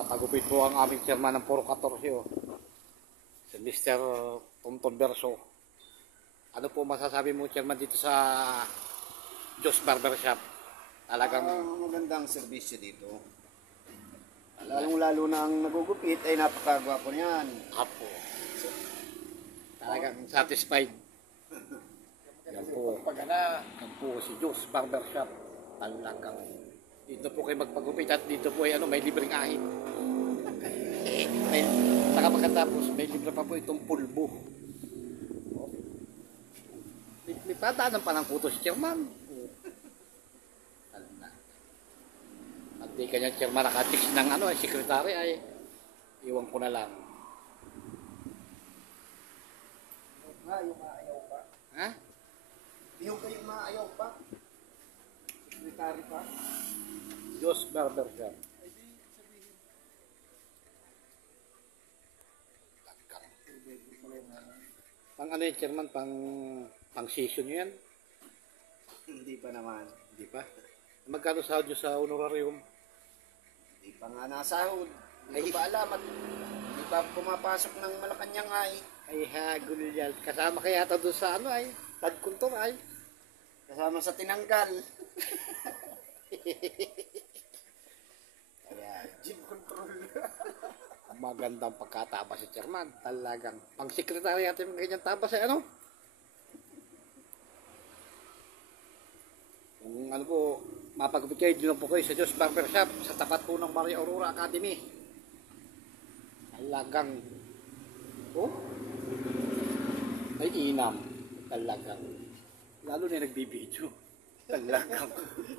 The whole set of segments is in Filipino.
Napagupit po ang aming chairman ng Puro 14, oh. Si Mr. Tonton Verso. Ano po masasabi mo, chairman, dito sa Joe's Barbershop? Talagang magandang serbisyo dito. Lalong-lalo na ang nagugupit ay napakagwapo niyan. apo. Talagang satisfied. Yan po. Yan po si Joe's Barbershop. Talagang dito po kayo magpagupit at dito po ay may libreng ahit. May, saka pagkatapos may libre pa po itong pulbo. May padaanan pa ng puto si chairman. At di kanya chairman nakatix ng sekretary ay iwan ko na lang. Yung maayaw pa. Ha? Yung kayong maayaw pa. Sekretary pa. Joe's Barbershop. Pang ano yung chairman? Pang season nyo yan? Hindi pa naman. Hindi pa? Magkano sahod nyo sa honorarium? Hindi pa nga nasahod. Hindi ko pa alam at hindi pa pumapasok ng Malacanang ay. Ay hagul yan. Kasama kaya ito doon sa tadkuntor ay. Kasama sa tinanggal. Kaya, gym control. Magandang pagkataba si chairman. Talagang pang sekretary natin yung ganyan tabas ay Kung po, mapagupit kayo, dito po kayo sa Joe's Barbershop sa tapat po ng Maria Aurora Academy. Talagang may inam. Talagang lalo na nagbibideo. Talagang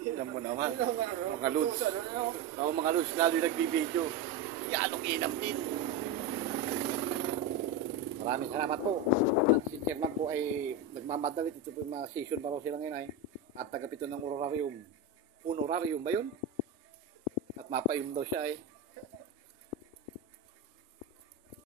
inam mo naman. Mga lods. Mga lods lalo na nagbibideo. Yalong inam din. Maraming salamat po. At si chairman po ay nagmamadali. Ito po yung mga season pa raw sila ngayon ay. At tagapito ng honorarium. Honorarium ba yun? At mapainom daw siya ay.